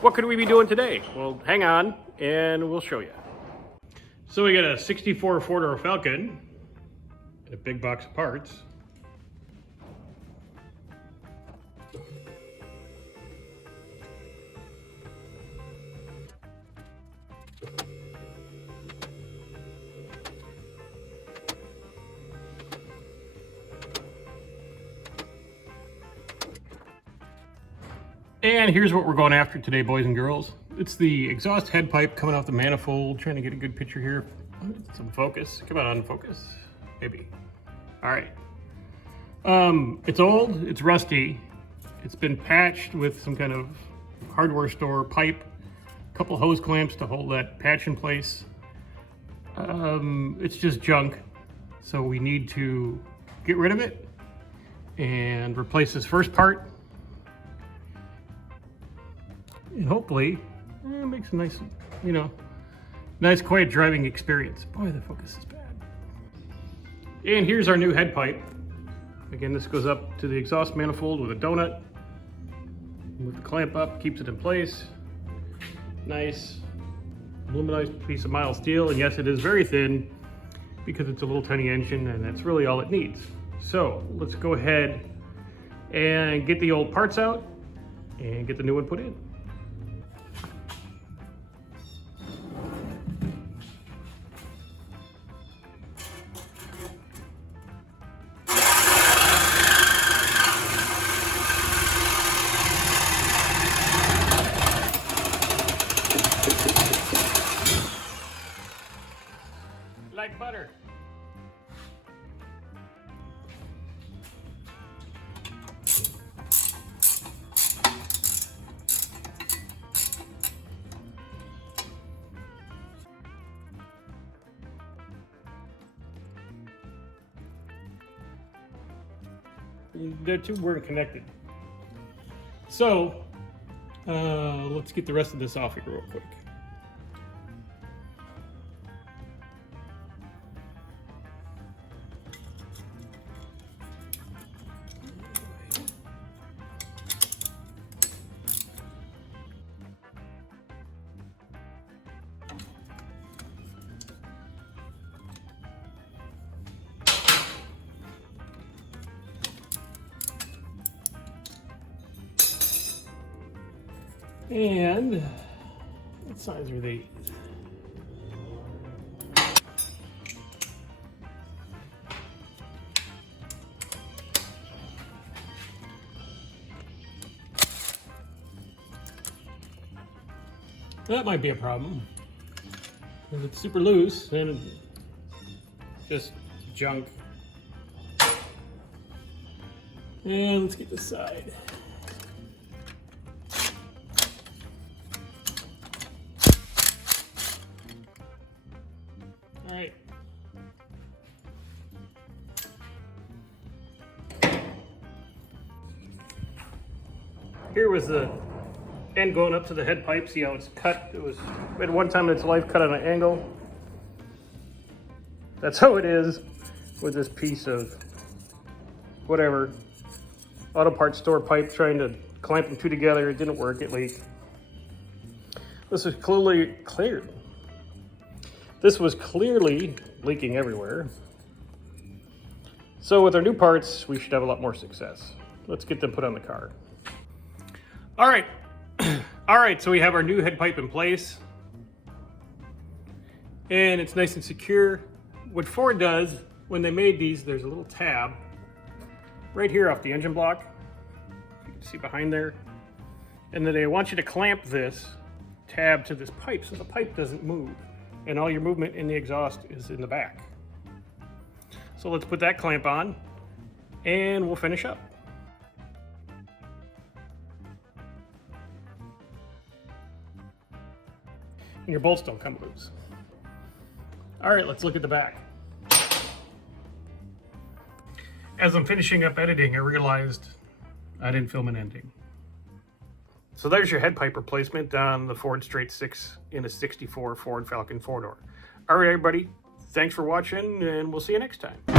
what could we be doing today? Well, hang on and we'll show you. So we got a 64 four-door Falcon and a big box of parts. And here's what we're going after today, boys and girls. It's the exhaust head pipe coming off the manifold. Trying to get a good picture here. Some focus. Come on, focus. Maybe. All right. It's old. It's rusty. It's been patched with some kind of hardware store pipe. A couple hose clamps to hold that patch in place. It's just junk. So we need to get rid of it and replace this first part. And hopefully, make some nice, nice quiet driving experience. Boy, the focus is bad. And here's our new head pipe. Again, this goes up to the exhaust manifold with a donut. Move the clamp up, keeps it in place. Nice aluminized piece of mild steel. And yes, it is very thin because it's a little tiny engine and that's really all it needs. So let's go ahead and get the old parts out and get the new one put in. Like butter. The two weren't connected. So let's get the rest of this off here real quick. And what size are these? That might be a problem. Because it's super loose and it's just junk. And let's get this side. All right. Here was the end going up to the head pipe. See how it's cut? It had one time in its life cut on an angle. That's how it is with this piece of whatever auto parts store pipe, trying to clamp them two together. It didn't work. It leaked. This is clearly cleared. This was clearly leaking everywhere. So with our new parts, we should have a lot more success. Let's get them put on the car. All right. All right, so we have our new head pipe in place. And it's nice and secure. What Ford does, when they made these, there's a little tab right here off the engine block. You can see behind there. And then they want you to clamp this tab to this pipe so the pipe doesn't move. And all your movement in the exhaust is in the back. So let's put that clamp on and we'll finish up. And your bolts don't come loose. All right, let's look at the back. As I'm finishing up editing, I realized I didn't film an ending. So there's your head pipe replacement on the Ford Straight 6 in a 64 Ford Falcon 4-door. All right, everybody, thanks for watching, and we'll see you next time.